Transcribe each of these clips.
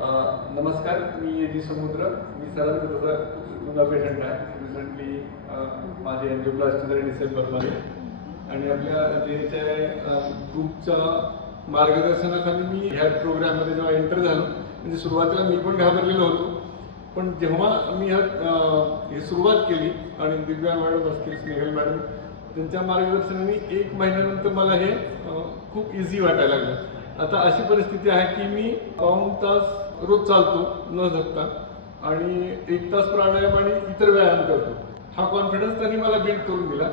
नमस्कार, मी जी समुद्र. मी सरांचा जुना पेशंट आहे. रिसेंटली माझे एंजिओप्लास्टी झाली डिसेंबरमध्ये आणि आपल्या जे ग्रुपच्या मार्गदर्शनाखाली मी ह्या प्रोग्राममध्ये जेव्हा एंटर झालो, म्हणजे सुरुवातीला मी पण घाबरलेलो होतो, पण जेव्हा मी ही सुरुवात केली आणि दिव्या मॅडम असतील, स्नेहल मॅडम, त्यांच्या मार्गदर्शनाने 1 महिन्यानंतर मला हे खूप इझी वाटायला लागलं. आता अशी परिस्थिती आहे की मी 1 तास रोज चालतो न झटता आणि 1 तास प्राणायाम आणि इतर व्यायाम करतो. हा कॉन्फिडन्स त्यांनी मला बिल्ड करून दिला.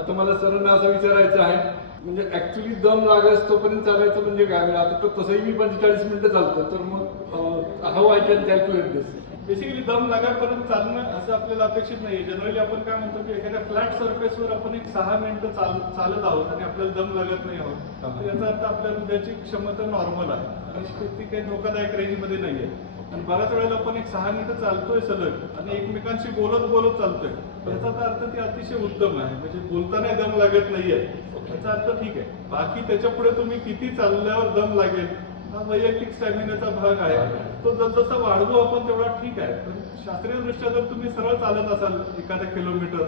आता मला सरांना असं विचारायचं आहे, म्हणजे ऍक्च्युली दम लागत तोपर्यंत चालायचं म्हणजे काय? आता तर तसंही मी 45 मिनिटं चालतो, तर मग how I can calculate this. Basically दम लागापर्यंत चालणं असं आपल्याला अपेक्षित नाहीये. जनरली आपण काय म्हणतो की एखाद्या फ्लॅट सरफेसवर आपण 6 मिनिटं चालत आहोत आणि आपल्याला दम लागत नाही आहोत, तर याचा अर्थ आपल्या हृदयाची क्षमता नॉर्मल आहे आणि ती काही धोकादायक रेंजमध्ये नाहीये. आणि बऱ्याच वेळेला आपण 6 मिनिटं चालतोय सलग आणि एकमेकांशी बोलत चालतोय, याचा अर्थ ती अतिशय उत्तम आहे. म्हणजे बोलताना दम लागत नाहीये याचा अर्थ ठीक आहे. बाकी त्याच्या पुढे तुम्ही किती चालल्यावर दम लागेल हा वैयक्तिक स्टॅमिनाचा भाग आहे. तो जसजसा वाढवू आपण तेवढा ठीक आहे. पण शास्त्रीय दृष्ट्या जर तुम्ही सरळ चालत असाल एखादा किलोमीटर,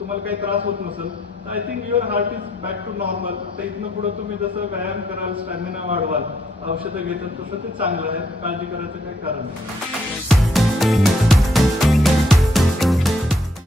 तुम्हाला काही त्रास होत नसेल, तर I think your heart is back to normal. तर इथनं पुढे तुम्ही जसं व्यायाम कराल, स्टॅमिना वाढवाल, औषधं घेतात, तसं ते चांगलं आहे. काळजी करायचं काही कारण नाही.